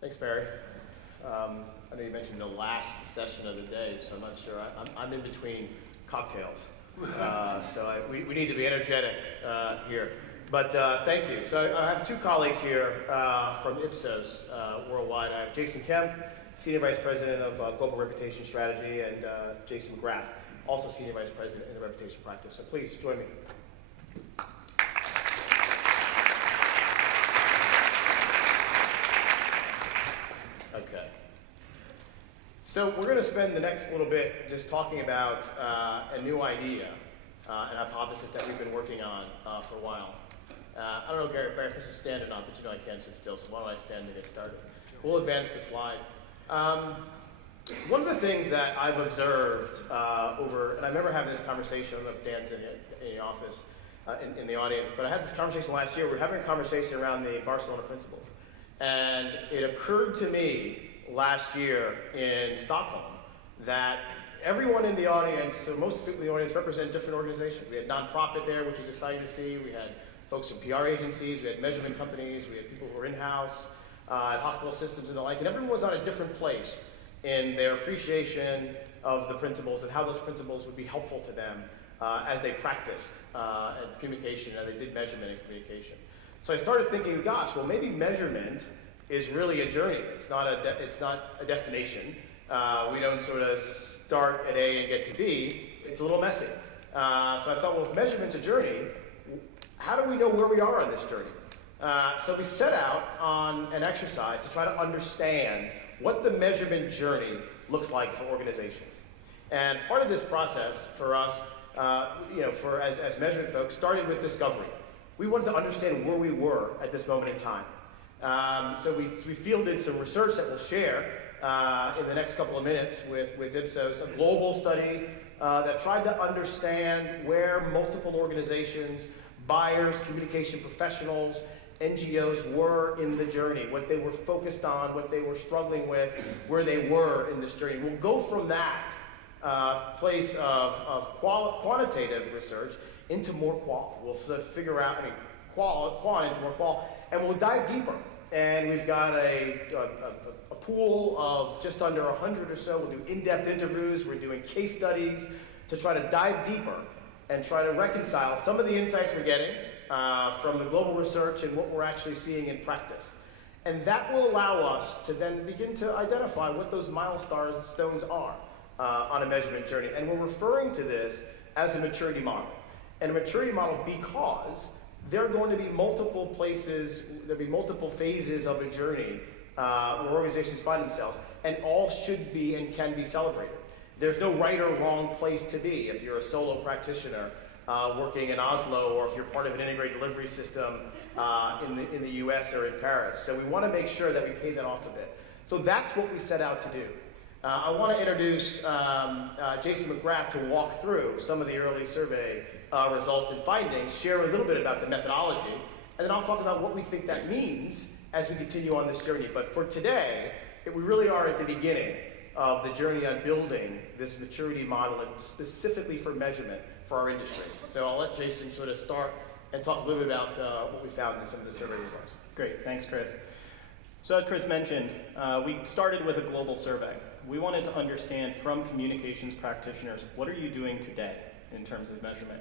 Thanks, Barry. I know you mentioned the last session of the day, so I'm not sure. I'm in between cocktails, so we need to be energetic here. But thank you. So I have two colleagues here from Ipsos worldwide. I have Jason Kemp, Senior Vice President of Global Reputation Strategy, and Jason McGrath, also Senior Vice President in the Reputation Practice. So please join me. Okay. So we're going to spend the next little bit just talking about a new idea, an hypothesis that we've been working on for a while. I don't know, Barry, if this is stand or not, but you know I can't sit still, so why don't I stand and get started? We'll advance the slide. One of the things that I've observed and I remember having this conversation, I don't know if Dan's in the office, in the audience, but I had this conversation last year. We were having a conversation around the Barcelona Principles. And it occurred to me last year in Stockholm that everyone in the audience, so most people in the audience represent different organizations. We had nonprofit there, which was exciting to see. We had folks from PR agencies, we had measurement companies, we had people who were in-house, hospital systems and the like, and everyone was on a different place in their appreciation of the principles and how those principles would be helpful to them as they practiced communication, as they did measurement and communication. So I started thinking, gosh, well maybe measurement is really a journey. It's not a destination. We don't sort of start at A and get to B. It's a little messy. So I thought, well, if measurement's a journey, how do we know where we are on this journey? So we set out on an exercise to try to understand what the measurement journey looks like for organizations. And part of this process for us, as measurement folks, started with discovery. We wanted to understand where we were at this moment in time. So we fielded some research that we'll share in the next couple of minutes with Ipsos, a global study that tried to understand where multiple organizations, buyers, communication professionals, NGOs were in the journey, what they were focused on, what they were struggling with, where they were in this journey. We'll go from that place of quantitative research into more qual. We'll sort of figure out, quant into more qual, and we'll dive deeper. And we've got a pool of just under 100 or so. We'll do in-depth interviews. We're doing case studies to try to dive deeper and try to reconcile some of the insights we're getting from the global research and what we're actually seeing in practice. And that will allow us to then begin to identify what those milestones are on a measurement journey. And we're referring to this as a maturity model. And a maturity model because there are going to be multiple places, there'll be multiple phases of a journey where organizations find themselves, and all should be and can be celebrated. There's no right or wrong place to be if you're a solo practitioner working in Oslo, or if you're part of an integrated delivery system in the US or in Paris. So we want to make sure that we pay that off a bit. So that's what we set out to do. I want to introduce Jason McGrath to walk through some of the early survey results and findings, share a little bit about the methodology, and then I'll talk about what we think that means as we continue on this journey. But for today, we really are at the beginning of the journey on building this maturity model, and specifically for measurement for our industry. So I'll let Jason sort of start and talk a little bit about what we found in some of the survey results. Great, thanks, Chris. So as Chris mentioned, we started with a global survey. We wanted to understand from communications practitioners, what are you doing today in terms of measurement?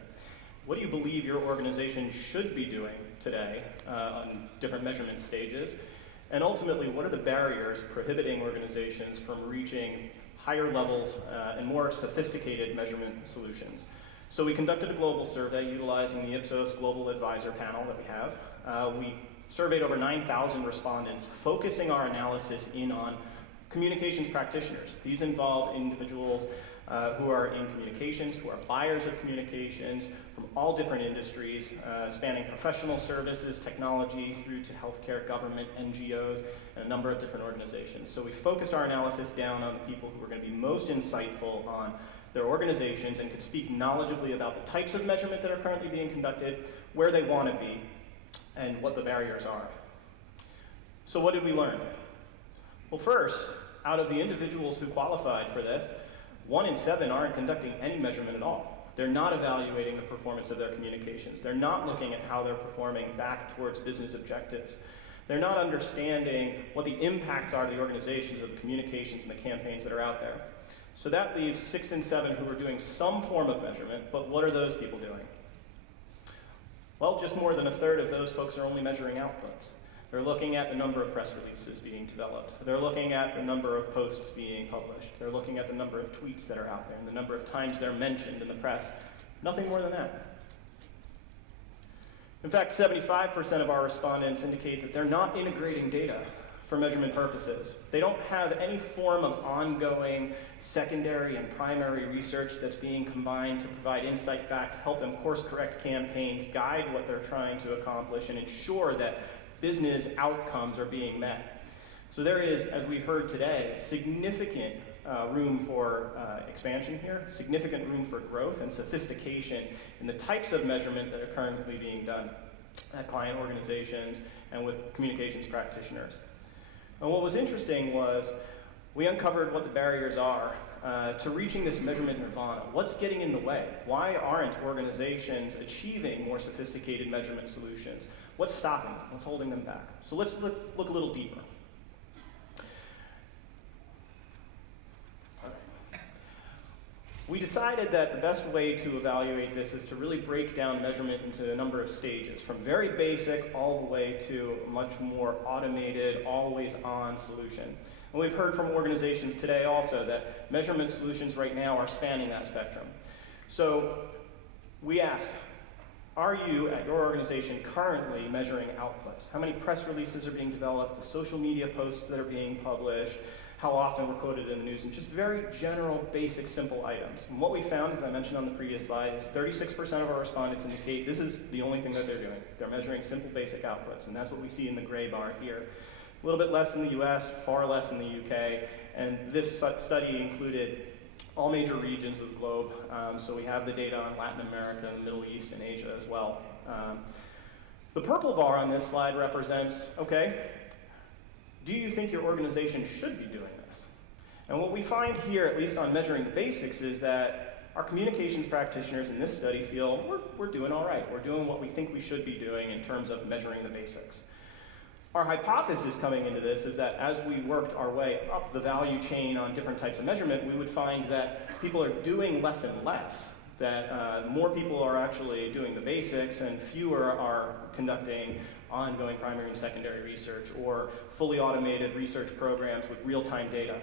What do you believe your organization should be doing today on different measurement stages? And ultimately, what are the barriers prohibiting organizations from reaching higher levels and more sophisticated measurement solutions? So we conducted a global survey utilizing the Ipsos Global Advisor panel that we have. We surveyed over 9,000 respondents, focusing our analysis in on communications practitioners. These involve individuals who are in communications, who are buyers of communications from all different industries, spanning professional services, technology, through to healthcare, government, NGOs, and a number of different organizations. So we focused our analysis down on the people who were going to be most insightful on their organizations and could speak knowledgeably about the types of measurement that are currently being conducted, where they want to be, and what the barriers are. So what did we learn? Well, first, out of the individuals who qualified for this, 1 in 7 aren't conducting any measurement at all. They're not evaluating the performance of their communications. They're not looking at how they're performing back towards business objectives. They're not understanding what the impacts are to the organizations of the communications and the campaigns that are out there. So that leaves 6 in 7 who are doing some form of measurement, but what are those people doing? Well, just more than a third of those folks are only measuring outputs. They're looking at the number of press releases being developed. They're looking at the number of posts being published. They're looking at the number of tweets that are out there and the number of times they're mentioned in the press. Nothing more than that. In fact, 75% of our respondents indicate that they're not integrating data for measurement purposes. They don't have any form of ongoing secondary and primary research that's being combined to provide insight back to help them course correct campaigns, guide what they're trying to accomplish, and ensure that business outcomes are being met. So there is, as we heard today, significant room for expansion here, significant room for growth and sophistication in the types of measurement that are currently being done at client organizations and with communications practitioners. And what was interesting was we uncovered what the barriers are to reaching this measurement nirvana. What's getting in the way? Why aren't organizations achieving more sophisticated measurement solutions? What's stopping them? What's holding them back? So let's look a little deeper. We decided that the best way to evaluate this is to really break down measurement into a number of stages, from very basic all the way to a much more automated, always-on solution. And we've heard from organizations today also that measurement solutions right now are spanning that spectrum. So we asked, are you at your organization currently measuring outputs? How many press releases are being developed, the social media posts that are being published, how often we're quoted in the news, and just very general, basic, simple items. And what we found, as I mentioned on the previous slide, is 36% of our respondents indicate this is the only thing that they're doing. They're measuring simple, basic outputs, and that's what we see in the gray bar here. A little bit less in the US, far less in the UK, and this study included all major regions of the globe, so we have the data on Latin America, the Middle East, and Asia as well. The purple bar on this slide represents, okay, do you think your organization should be doing this? And what we find here, at least on measuring the basics, is that our communications practitioners in this study feel we're doing all right. We're doing what we think we should be doing in terms of measuring the basics. Our hypothesis coming into this is that as we worked our way up the value chain on different types of measurement, we would find that people are doing less and less, that more people are actually doing the basics and fewer are conducting ongoing primary and secondary research or fully automated research programs with real-time data.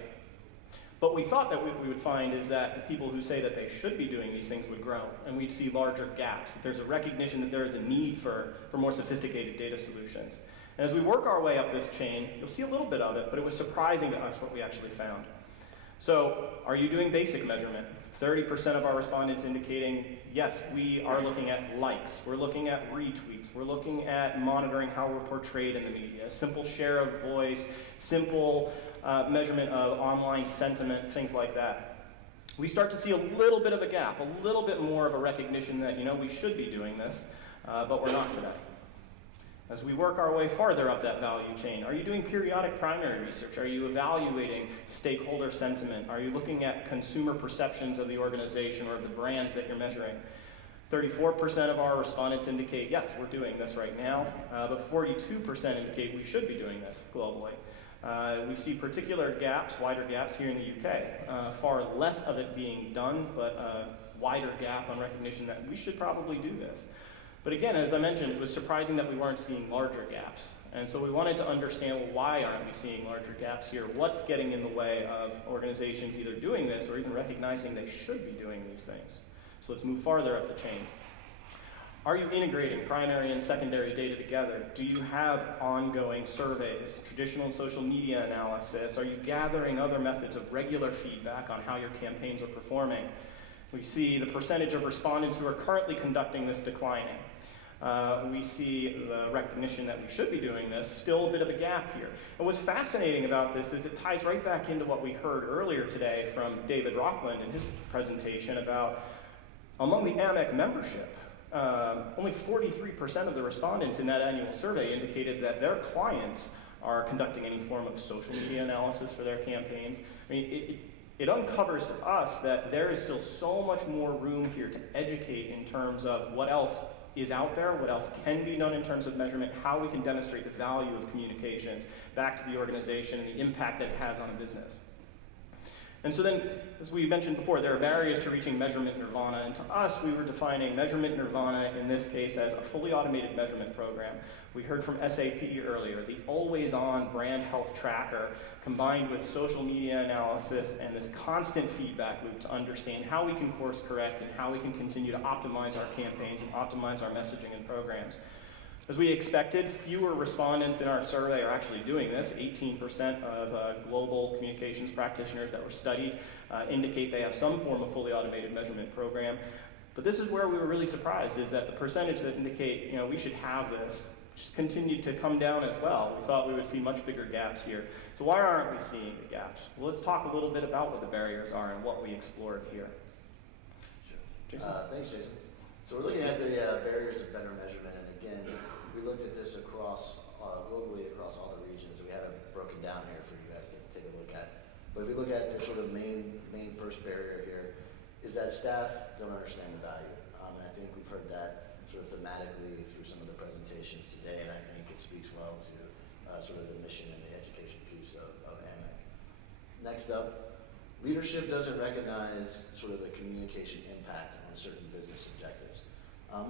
But we thought that what we would find is that the people who say that they should be doing these things would grow, and we'd see larger gaps, that there's a recognition that there is a need for more sophisticated data solutions. And as we work our way up this chain, you'll see a little bit of it, but it was surprising to us what we actually found. So, are you doing basic measurement? 30% of our respondents indicating, yes, we are looking at likes, we're looking at retweets, we're looking at monitoring how we're portrayed in the media, simple share of voice, simple measurement of online sentiment, things like that. We start to see a little bit of a gap, a little bit more of a recognition that, we should be doing this, but we're not today. As we work our way farther up that value chain, are you doing periodic primary research? Are you evaluating stakeholder sentiment? Are you looking at consumer perceptions of the organization or of the brands that you're measuring? 34% of our respondents indicate, yes, we're doing this right now, but 42% indicate we should be doing this globally. We see particular gaps, wider gaps here in the UK. Far less of it being done, but a wider gap on recognition that we should probably do this. But again, as I mentioned, it was surprising that we weren't seeing larger gaps. And so we wanted to understand, well, why aren't we seeing larger gaps here? What's getting in the way of organizations either doing this or even recognizing they should be doing these things? So let's move farther up the chain. Are you integrating primary and secondary data together? Do you have ongoing surveys, traditional social media analysis? Are you gathering other methods of regular feedback on how your campaigns are performing? We see the percentage of respondents who are currently conducting this declining. We see the recognition that we should be doing this, still a bit of a gap here. And what's fascinating about this is it ties right back into what we heard earlier today from David Rockland in his presentation about among the AMEC membership, only 43% of the respondents in that annual survey indicated that their clients are conducting any form of social media analysis for their campaigns. I mean, it uncovers to us that there is still so much more room here to educate in terms of what else is out there, what else can be done in terms of measurement, how we can demonstrate the value of communications back to the organization and the impact that it has on a business. And so then, as we mentioned before, there are barriers to reaching measurement nirvana, and to us, we were defining measurement nirvana in this case as a fully automated measurement program. We heard from SAP earlier, the always-on brand health tracker combined with social media analysis and this constant feedback loop to understand how we can course correct and how we can continue to optimize our campaigns and optimize our messaging and programs. As we expected, fewer respondents in our survey are actually doing this. 18% of global communications practitioners that were studied indicate they have some form of fully automated measurement program. But this is where we were really surprised, is that the percentage that indicate, we should have this just continued to come down as well. We thought we would see much bigger gaps here. So why aren't we seeing the gaps? Well, let's talk a little bit about what the barriers are and what we explored here. Jason? Thanks, Jason. So we're looking at the barriers of better measurement, and again, we looked at this across, globally across all the regions. We have it broken down here for you guys to take a look at. But if we look at the sort of main first barrier here, is that staff don't understand the value. And I think we've heard that sort of thematically through some of the presentations today, and I think it speaks well to sort of the mission and the education piece of AMEC. Next up, leadership doesn't recognize sort of the communication impact on certain business objectives,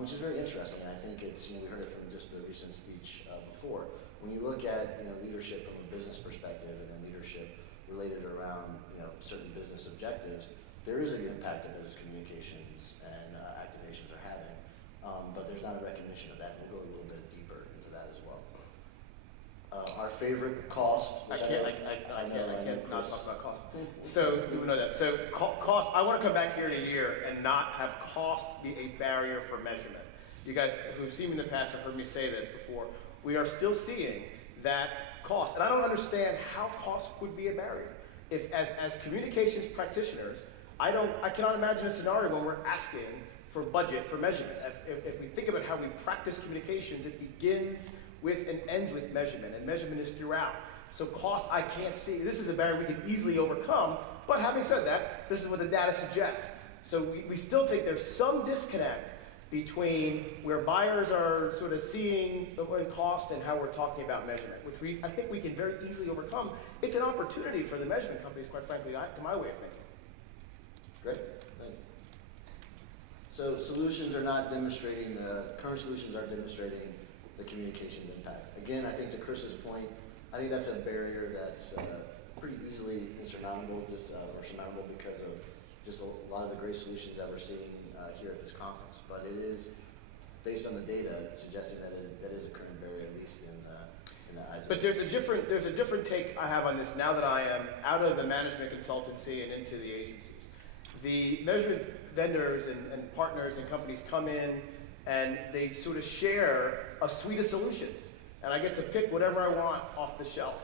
which is very interesting. And I think it's, we heard it from just the recent speech before. When you look at, leadership from a business perspective and then leadership related around, certain business objectives, there is an impact that those communications and activations are having, but there's not a recognition of that. We'll go a little bit deeper into that as well. Our favorite cost. I can't not talk about cost. So we know that. So cost. I want to come back here in a year and not have cost be a barrier for measurement. You guys who've seen me in the past have heard me say this before. We are still seeing that cost, and I don't understand how cost would be a barrier. If as communications practitioners, I cannot imagine a scenario when we're asking for budget for measurement. If we think about how we practice communications, it begins with and ends with measurement, and measurement is throughout. So cost, I can't see. This is a barrier we can easily overcome, but having said that, this is what the data suggests. So we still think there's some disconnect between where buyers are sort of seeing the cost and how we're talking about measurement, which I think we can very easily overcome. It's an opportunity for the measurement companies, quite frankly, to my way of thinking. Great, thanks. So solutions are not demonstrating, current solutions aren't demonstrating the communications impact. Again, I think to Chris's point, I think that's a barrier that's pretty easily insurmountable, or surmountable because of just a lot of the great solutions that we're seeing here at this conference. But it is, based on the data, suggesting that that is a current barrier, at least in the eyes of. But there's a different take I have on this now that I am out of the management consultancy and into the agencies. The measurement vendors and partners and companies come in and they sort of share a suite of solutions. And I get to pick whatever I want off the shelf.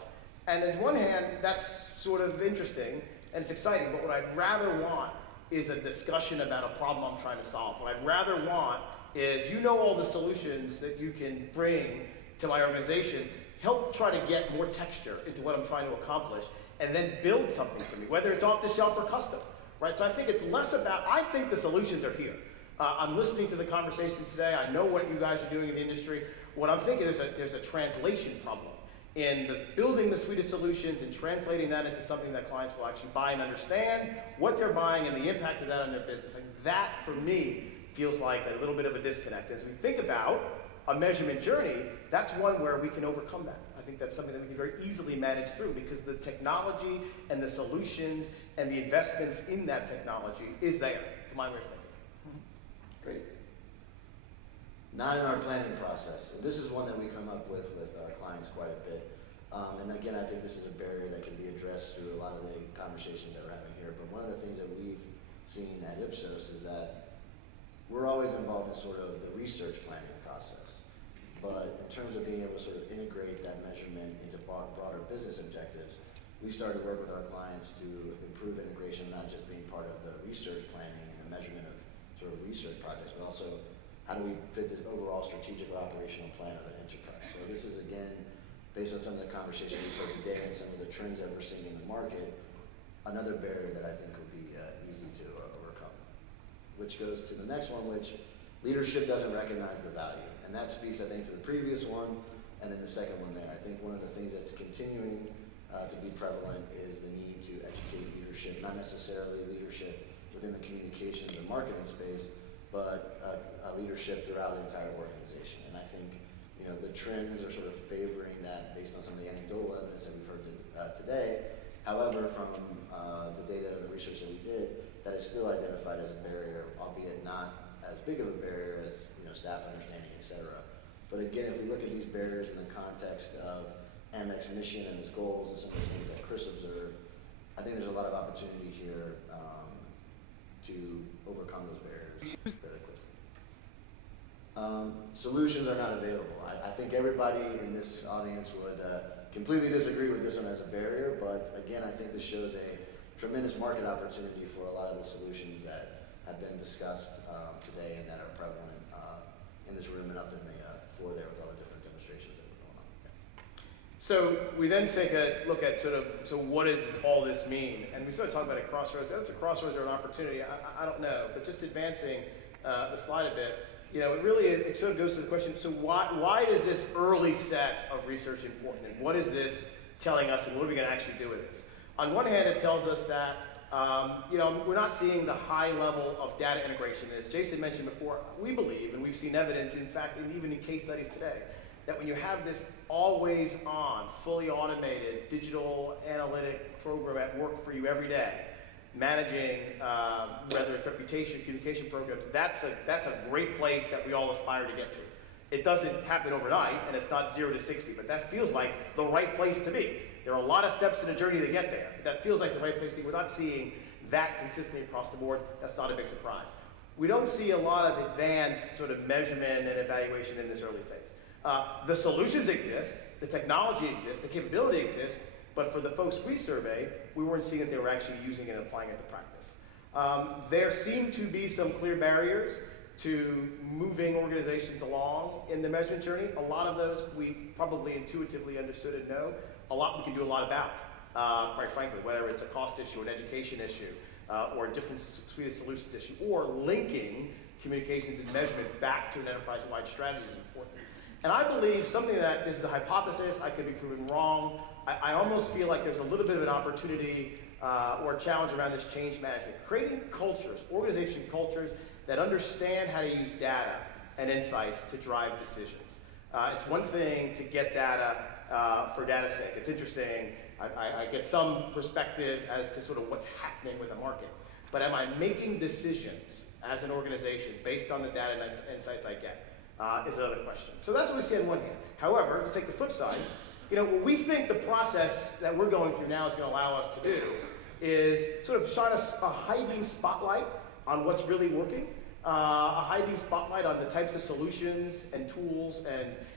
And on one hand, that's sort of interesting and it's exciting, but what I'd rather want is a discussion about a problem I'm trying to solve. What I'd rather want is, all the solutions that you can bring to my organization, help try to get more texture into what I'm trying to accomplish, and then build something for me, whether it's off the shelf or custom, right? So I think it's less about, I think the solutions are here. I'm listening to the conversations today. I know what you guys are doing in the industry. What I'm thinking, there's a translation problem in building the suite of solutions and translating that into something that clients will actually buy and understand what they're buying and the impact of that on their business. Like that, for me, feels like a little bit of a disconnect. As we think about a measurement journey, that's one where we can overcome that. I think that's something that we can very easily manage through because the technology and the solutions and the investments in that technology is there, to my way of thinking. Great. Not in our planning process. And this is one that we come up with our clients quite a bit. And again, I think this is a barrier that can be addressed through a lot of the conversations that we're having here. But one of the things that we've seen at Ipsos is that we're always involved in sort of the research planning process. But in terms of being able to sort of integrate that measurement into broader business objectives, we started to work with our clients to improve integration, not just being part of the research planning and the measurement of sort of research projects, but also how do we fit this overall strategic or operational plan of an enterprise. So this is, again, based on some of the conversations we've heard today and some of the trends that we're seeing in the market, another barrier that I think would be easy to overcome. Which goes to the next one, which leadership doesn't recognize the value. And that speaks, I think, to the previous one and then the second one there. I think one of the things that's continuing to be prevalent is the need to educate leadership, not necessarily leadership within the communications and marketing space, but leadership throughout the entire organization. And I think, you know, the trends are sort of favoring that based on some of the anecdotal evidence that we've heard today. However, from the data and the research that we did, that is still identified as a barrier, albeit not as big of a barrier as, you know, staff understanding, et cetera. But again, if we look at these barriers in the context of Amex's mission and its goals and some of the things that Chris observed, I think there's a lot of opportunity here to overcome those barriers fairly quickly. Solutions are not available. I think everybody in this audience would completely disagree with this one as a barrier, but again, I think this shows a tremendous market opportunity for a lot of the solutions that have been discussed today and that are prevalent in this room and up in the floor there with all the different demonstrations that were going on. So we then take a look at sort of, so what does all this mean? And we sort of talk about a crossroads. Whether it's a crossroads or an opportunity, I don't know. But just advancing the slide a bit, you know, it sort of goes to the question, so why is this early set of research important? And what is this telling us, and what are we going to actually do with this? On one hand, it tells us that, you know, we're not seeing the high level of data integration. As Jason mentioned before, we believe, and we've seen evidence, in fact, even in case studies today, that when you have this always on, fully automated, digital analytic program at work for you every day, managing whether it's reputation, communication programs, that's a great place that we all aspire to get to. It doesn't happen overnight, and it's not 0 to 60, but that feels like the right place to be. There are a lot of steps in the journey to get there, but that feels like the right place to be. We're not seeing that consistently across the board. That's not a big surprise. We don't see a lot of advanced sort of measurement and evaluation in this early phase. The solutions exist, the technology exists, the capability exists, but for the folks we surveyed, we weren't seeing that they were actually using it and applying it to practice. There seem to be some clear barriers to moving organizations along in the measurement journey. A lot of those we probably intuitively understood and know. A lot we can do a lot about, quite frankly, whether it's a cost issue, an education issue, or a different suite of solutions issue, or linking communications and measurement back to an enterprise-wide strategy is important. And I believe something that, this is a hypothesis, I could be proven wrong, I almost feel like there's a little bit of an opportunity or a challenge around this change management. Creating cultures, organization cultures that understand how to use data and insights to drive decisions. It's one thing to get data for data's sake. It's interesting. I get some perspective as to sort of what's happening with the market. But am I making decisions as an organization based on the data and insights I get? Is another question. So that's what we see on one hand. However, to take the flip side, you know, what we think the process that we're going through now is going to allow us to do is sort of shine a high beam spotlight on what's really working, a high beam spotlight on the types of solutions and tools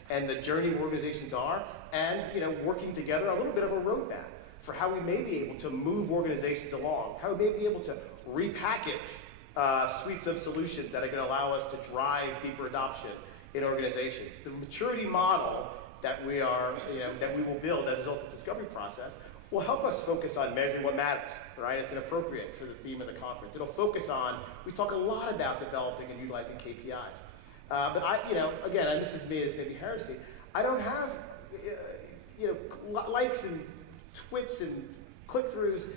and the journey organizations are, and, you know, working together a little bit of a roadmap for how we may be able to move organizations along, how we may be able to repackage suites of solutions that are going to allow us to drive deeper adoption in organizations. The maturity model that we are, you know, that we will build as a result of the discovery process will help us focus on measuring what matters, right? It's inappropriate for the theme of the conference. It'll focus on, we talk a lot about developing and utilizing KPIs. But I, you know, again, and this is me as maybe heresy, I don't have, you know, likes and twits and click-throughs.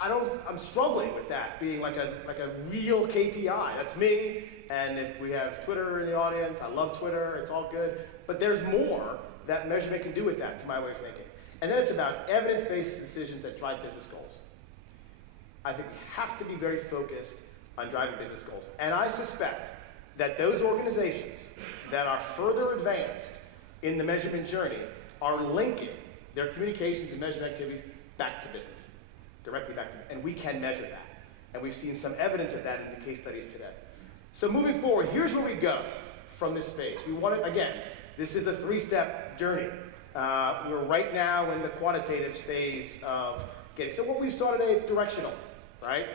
I'm struggling with that being like a real KPI. That's me, and if we have Twitter in the audience, I love Twitter, it's all good. But there's more that measurement can do with that, to my way of thinking. And then it's about evidence-based decisions that drive business goals. I think we have to be very focused on driving business goals. And I suspect that those organizations that are further advanced in the measurement journey are linking their communications and measurement activities back to business, directly back to, and we can measure that. And we've seen some evidence of that in the case studies today. So moving forward, here's where we go from this phase. We want to, again, this is a 3-step journey. We're right now in the quantitative phase of getting, so what we saw today, it's directional, right?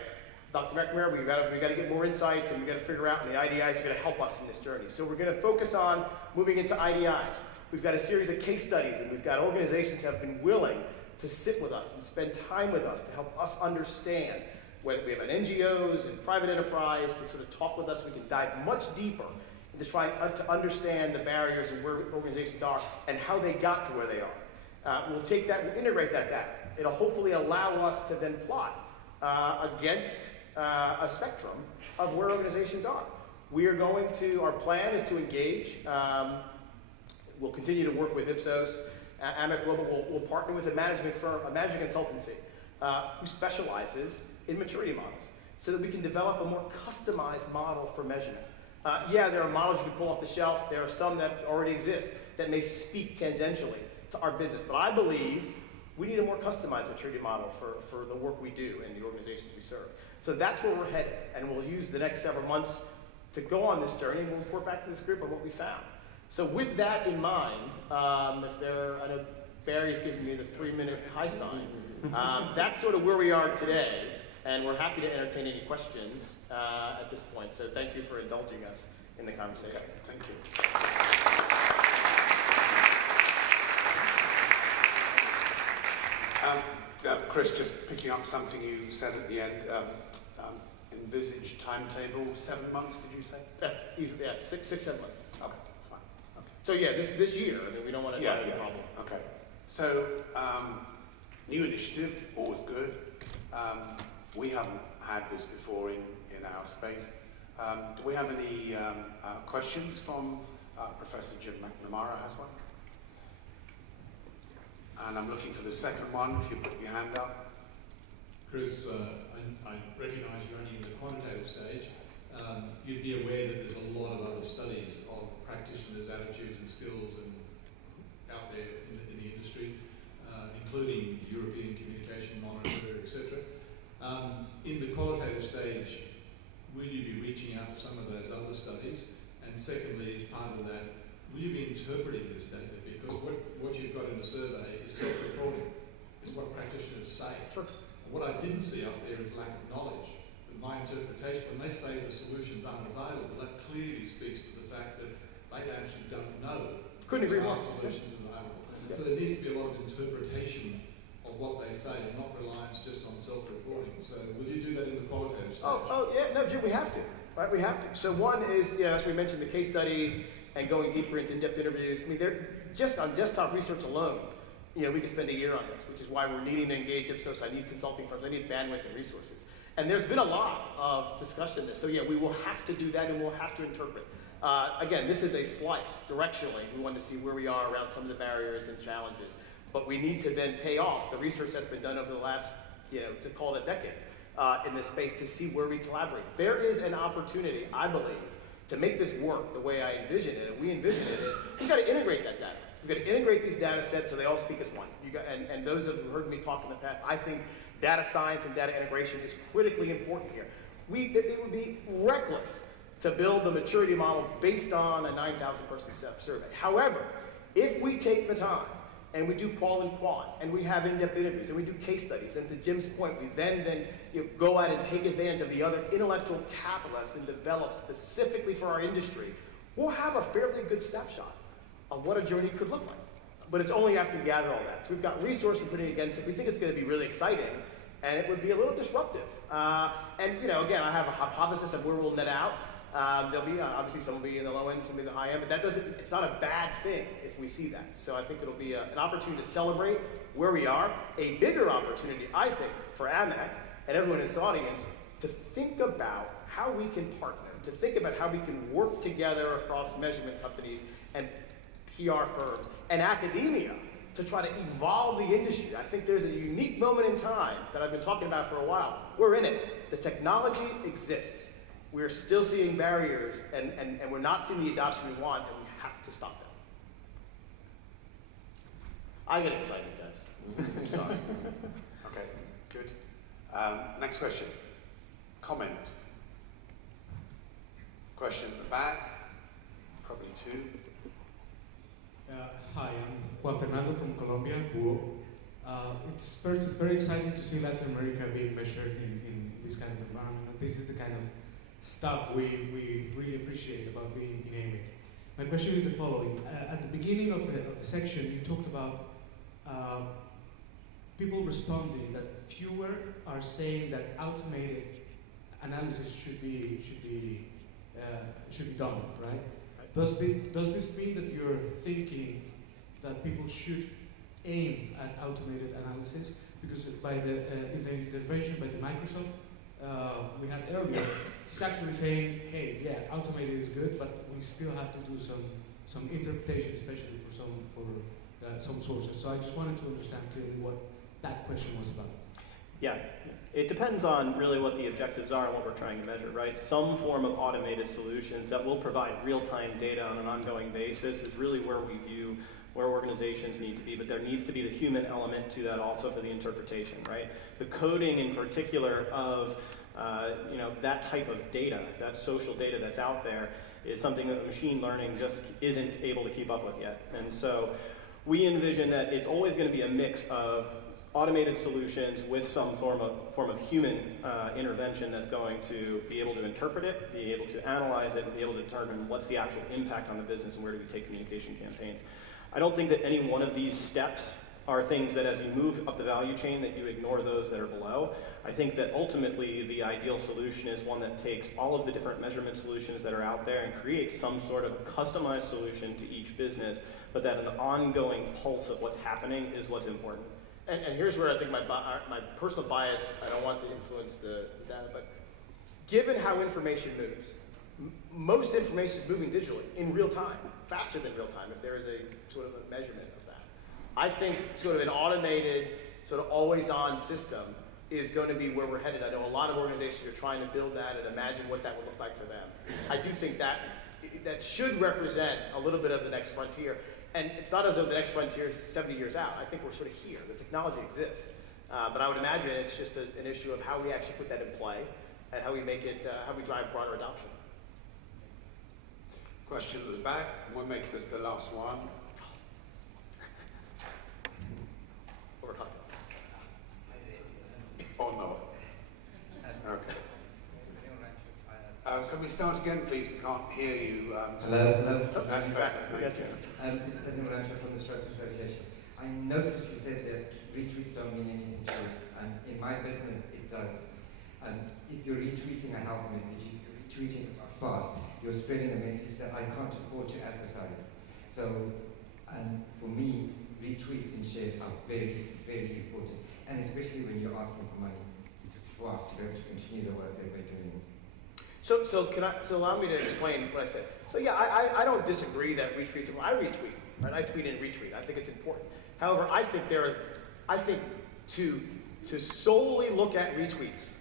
Dr. McNamara, we got to get more insights and we got to figure out, and the IDIs are going to help us in this journey. So we're going to focus on moving into IDIs. We've got a series of case studies, and we've got organizations that have been willing to sit with us and spend time with us to help us understand whether we have NGOs and private enterprise to sort of talk with us. We can dive much deeper into trying to understand the barriers and where organizations are and how they got to where they are. We'll take that, we'll integrate that data. It'll hopefully allow us to then plot against a spectrum of where organizations are. We are going to, our plan is to engage. We'll continue to work with Ipsos. AMEC Global will partner with a management firm, a management consultancy, who specializes in maturity models so that we can develop a more customized model for measurement. Yeah, there are models you can pull off the shelf. There are some that already exist that may speak tangentially to our business. But I believe we need a more customized maturity model for the work we do and the organizations we serve. So that's where we're headed. And we'll use the next several months to go on this journey, and we'll report back to this group on what we found. So with that in mind, if there, I know Barry's giving me the 3-minute high sign. That's sort of where we are today, and we're happy to entertain any questions at this point. So thank you for indulging us in the conversation. Okay, thank you. Chris, just picking up something you said at the end, envisage timetable, 7 months, did you say? Easily, yeah, 6, 7 months. Okay, fine. Okay. So yeah, this year, I mean, we don't want to have any problem. Okay. So, new initiative, always good. We haven't had this before in our space. Do we have any questions from Professor Jim McNamara has one? And I'm looking for the second one, if you put your hand up. Chris, I recognise you're only in the quantitative stage. You'd be aware that there's a lot of other studies of practitioners' attitudes and skills and out there in the industry, including European Communication Monitor, etc. In the qualitative stage, will you be reaching out to some of those other studies? And secondly, as part of that, will you be interpreting this data? Because what you've got in the survey is self-reporting. It's what practitioners say. Sure. What I didn't see up there is lack of knowledge. But my interpretation, when they say the solutions aren't available, that clearly speaks to the fact that they actually don't know Couldn't agree there more. are solutions available. Yeah. So there needs to be a lot of interpretation of what they say and not reliance just on self-reporting. So will you do that in the qualitative stage? Oh yeah, no, Jim, we have to, right? We have to. So one is, as we mentioned, the case studies and going deeper into in-depth interviews. I mean, they're just on desktop research alone. We could spend a year on this, which is why we're needing to engage Ipsos. I need consulting firms. I need bandwidth and resources. And there's been a lot of discussion on this. So yeah, we will have to do that, and we'll have to interpret. Again, this is a slice directionally. We want to see where we are around some of the barriers and challenges. But we need to then pay off the research that's been done over the last, to call it a decade in this space to see where we collaborate. There is an opportunity, I believe, to make this work the way I envision it, and we envision it is, we've got to integrate that data. We've got to integrate these data sets so they all speak as one. And those of you who heard me talk in the past, I think data science and data integration is critically important here. It would be reckless to build the maturity model based on a 9,000 person survey. However, if we take the time and we do qual and quant, and we have in-depth interviews, and we do case studies, and to Jim's point, we then go out and take advantage of the other intellectual capital that's been developed specifically for our industry, we'll have a fairly good snapshot of what a journey could look like. But it's only after we gather all that. So we've got resources we're putting against it. We think it's going to be really exciting, and it would be a little disruptive. And again, I have a hypothesis of where we'll net out. There'll be, obviously some will be in the low end, some will be in the high end, but it's not a bad thing if we see that. So I think it'll be an opportunity to celebrate where we are, a bigger opportunity, I think, for AMEC and everyone in this audience to think about how we can partner, to think about how we can work together across measurement companies and PR firms and academia to try to evolve the industry. I think there's a unique moment in time that I've been talking about for a while. We're in it. The technology exists. We're still seeing barriers, and we're not seeing the adoption we want, and we have to stop that. I get excited, guys. I'm sorry. Okay, good. Next question. Comment. Question at the back. Probably two. Hi, I'm Juan Fernando from Colombia, Buo. It's very exciting to see Latin America being measured in this kind of environment. And this is the kind of stuff we really appreciate about being in AMEC. My question is the following. At the beginning of the section, you talked about people responding that fewer are saying that automated analysis should be done, right? Does this mean that you're thinking that people should aim at automated analysis? Because by in the intervention by the Microsoft we had earlier, he's actually saying, hey, yeah, automated is good, but we still have to do some interpretation, especially for some sources. So I just wanted to understand clearly what that question was about. Yeah, it depends on really what the objectives are and what we're trying to measure, right? Some form of automated solutions that will provide real-time data on an ongoing basis is really where we view where organizations need to be, but there needs to be the human element to that also for the interpretation, right? The coding in particular of that type of data, that social data that's out there, is something that machine learning just isn't able to keep up with yet. And so we envision that it's always going to be a mix of automated solutions with some form of human intervention that's going to be able to interpret it, be able to analyze it, and be able to determine what's the actual impact on the business and where do we take communication campaigns. I don't think that any one of these steps are things that as you move up the value chain that you ignore those that are below. I think that ultimately the ideal solution is one that takes all of the different measurement solutions that are out there and creates some sort of customized solution to each business, but that an ongoing pulse of what's happening is what's important. And here's where I think my personal bias, I don't want to influence the data, but given how information moves, most information is moving digitally in real time, faster than real time if there is a sort of a measurement of that. I think sort of an automated, sort of always-on system is going to be where we're headed. I know a lot of organizations are trying to build that and imagine what that would look like for them. I do think that should represent a little bit of the next frontier. And it's not as though the next frontier is 70 years out. I think we're sort of here. The technology exists. But I would imagine it's just an issue of how we actually put that in play and how we make it, how we drive broader adoption. Question at the back, and we'll make this the last one. Over cocktail. Or not. Okay. Can we start again, please? We can't hear you. Hello. That's better. Thank you. It's Edwin Rancho from the Stroke Association. I noticed you said that retweets don't mean anything to you, and in my business it does. If you're retweeting a health message, if you're retweeting fast, you're spreading a message that I can't afford to advertise. So, for me, retweets and shares are very, very important, and especially when you're asking for money for us to be able to continue the work that we're doing. So allow me to explain what I said. So yeah, I don't disagree that retweets, I retweet, right? I tweet and retweet. I think it's important. However, I think to solely look at retweets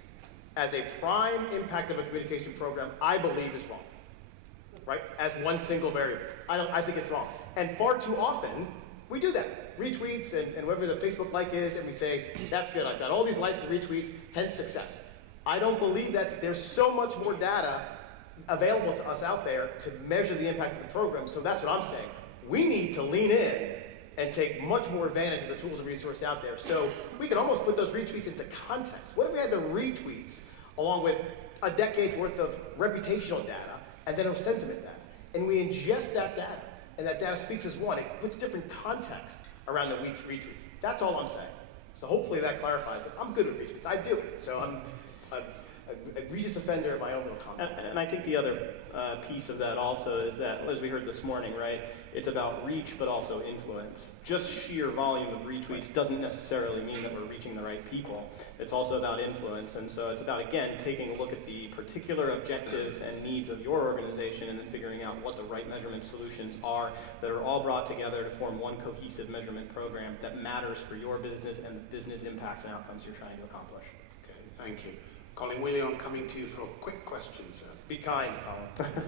as a prime impact of a communication program, I believe is wrong, right? As one single variable. I think it's wrong. And far too often, we do that. Retweets and whatever the Facebook like is, and we say, that's good, I've got all these likes and retweets, hence success. I don't believe that there's so much more data available to us out there to measure the impact of the program, so that's what I'm saying. We need to lean in and take much more advantage of the tools and resources out there. So we can almost put those retweets into context. What if we had the retweets along with a decade's worth of reputational data and then a sentiment data? And we ingest that data, and that data speaks as one. It puts different context around the retweets. That's all I'm saying. So hopefully that clarifies it. I'm good with retweets. I do it. So I'm an egregious offender of my own little comment. And I think the other piece of that also is that, as we heard this morning, right, it's about reach but also influence. Just sheer volume of retweets doesn't necessarily mean that we're reaching the right people. It's also about influence, and so it's about, again, taking a look at the particular objectives and needs of your organization and then figuring out what the right measurement solutions are that are all brought together to form one cohesive measurement program that matters for your business and the business impacts and outcomes you're trying to accomplish. Okay, thank you. Colin William, I'm coming to you for a quick question, sir. Be kind, Colin.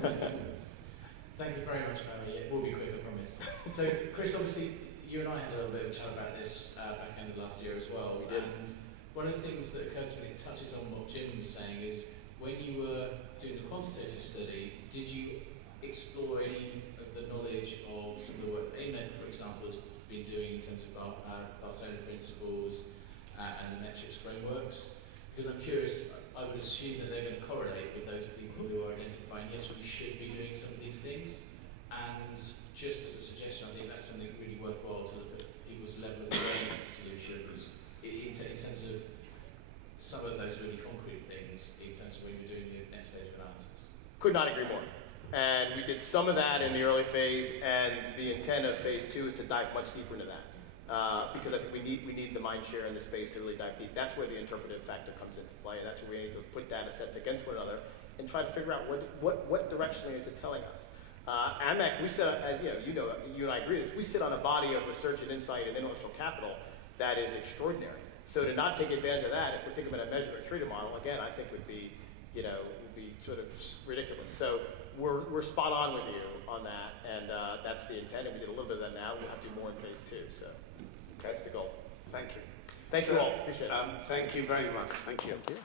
Thank you very much, Barry. It will be quick, I promise. So, Chris, obviously, you and I had a little bit of a chat about this back end of last year as well. We did. And one of the things that occurred to me, it touches on what Jim was saying, is when you were doing the quantitative study, did you explore any of the knowledge of some of the work that AMEC, for example, has been doing in terms of Barcelona principles and the metrics frameworks? Because I'm curious, I would assume that they're going to correlate with those people who are identifying, yes, we should be doing some of these things. And just as a suggestion, I think that's something really worthwhile to look at people's level of awareness of solutions in terms of some of those really concrete things, in terms of when you're doing your next stage of analysis? Could not agree more. And we did some of that in the early phase, and the intent of phase 2 is to dive much deeper into that. Because I think we need the mind share in the space to really dive deep. That's where the interpretive factor comes into play, and that's where we need to put data sets against one another and try to figure out what directionally is it telling us. AMEC, we sit, as you and I agree with this, we sit on a body of research and insight and intellectual capital that is extraordinary. So to not take advantage of that, if we're thinking about a measure or treated model, again, I think would be sort of ridiculous. So we're spot on with you on that, and that's the intent, and we did a little bit of that now. We'll have to do more in phase 2, so that's the goal. Thank you. Thank you all. Appreciate it. Thank you very much. Thank you. Thank you.